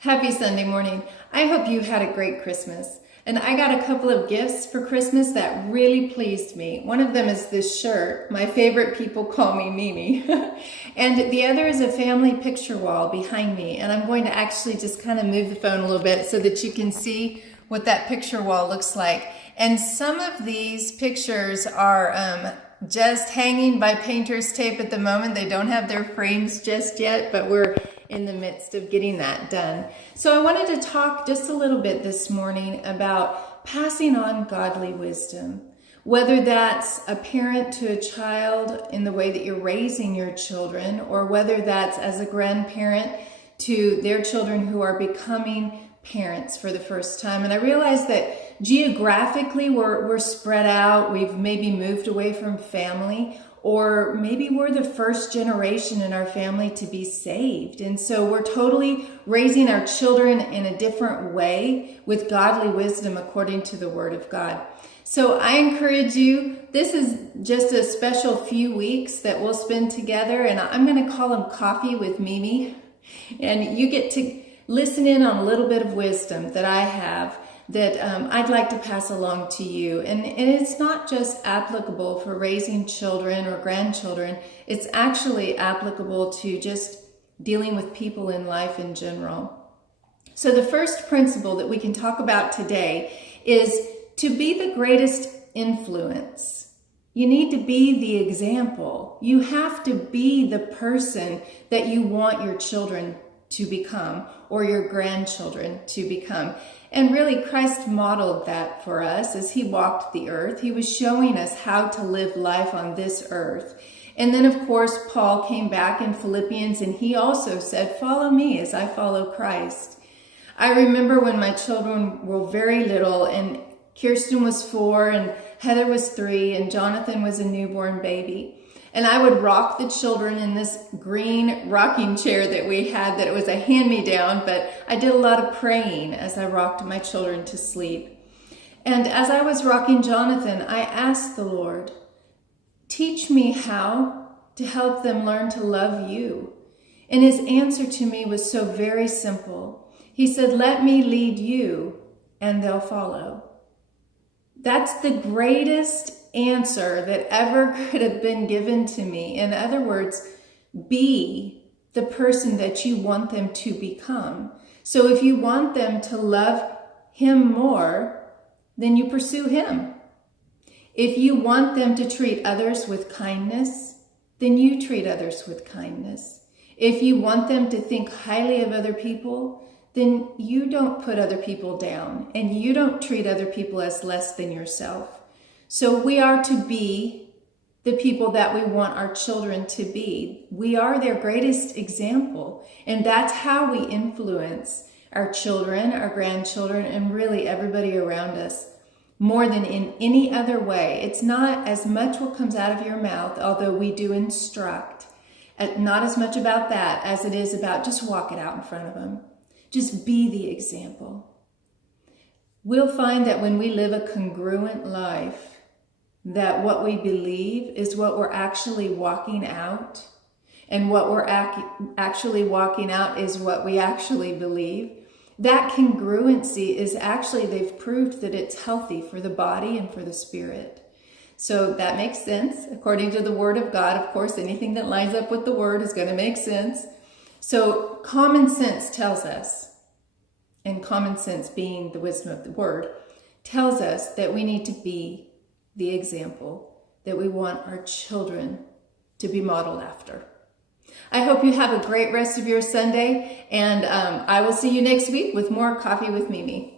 Happy Sunday morning. I hope you had a great Christmas. And I got a couple of gifts for Christmas that really pleased me. One of them is this shirt. My favorite people call me Mimi. And the other is a family picture wall behind me. And I'm going to actually just kind of move the phone a little bit so that you can see what that picture wall looks like. And some of these pictures are just hanging by painter's tape at the moment. They don't have their frames just yet, but we're in the midst of getting that done. So I wanted to talk just a little bit this morning about passing on godly wisdom, whether that's a parent to a child in the way that you're raising your children, or whether that's as a grandparent to their children who are becoming parents for the first time. And I realize that geographically we're spread out. We've maybe moved away from family, or maybe we're the first generation in our family to be saved. And so we're totally raising our children in a different way with godly wisdom according to the Word of God. So I encourage you, this is just a special few weeks that we'll spend together, and I'm going to call them Coffee with Mimi. And you get to listen in on a little bit of wisdom that I have that I'd like to pass along to you. And it's not just applicable for raising children or grandchildren. It's actually applicable to just dealing with people in life in general. So the first principle that we can talk about today is to be the greatest influence. You need to be the example. You have to be the person that you want your children to become, or your grandchildren to become. And really, Christ modeled that for us as he walked the earth. He was showing us how to live life on this earth. And then, of course, Paul came back in Philippians, and he also said, "Follow me as I follow Christ." I remember when my children were very little, and Kirsten was 4, and Heather was 3, and Jonathan was a newborn baby. And I would rock the children in this green rocking chair that we had, that it was a hand-me-down, but I did a lot of praying as I rocked my children to sleep. And as I was rocking Jonathan, I asked the Lord, teach me how to help them learn to love you. And his answer to me was so very simple. He said, let me lead you and they'll follow. That's the greatest answer that ever could have been given to me. In other words, be the person that you want them to become. So if you want them to love him more, then you pursue him. If you want them to treat others with kindness, then you treat others with kindness. If you want them to think highly of other people, then you don't put other people down, and you don't treat other people as less than yourself. So we are to be the people that we want our children to be. We are their greatest example, and that's how we influence our children, our grandchildren, and really everybody around us more than in any other way. It's not as much what comes out of your mouth, although we do instruct, not as much about that as it is about just walk it out in front of them. Just be the example. We'll find that when we live a congruent life, that what we believe is what we're actually walking out, and what we're actually walking out is what we actually believe. That congruency is actually, they've proved that it's healthy for the body and for the spirit. So that makes sense according to the Word of God. Of course, anything that lines up with the Word is going to make sense. So common sense tells us, and common sense being the wisdom of the Word, tells us that we need to be the example that we want our children to be modeled after. I hope you have a great rest of your Sunday, and I will see you next week with more Coffee with Mimi.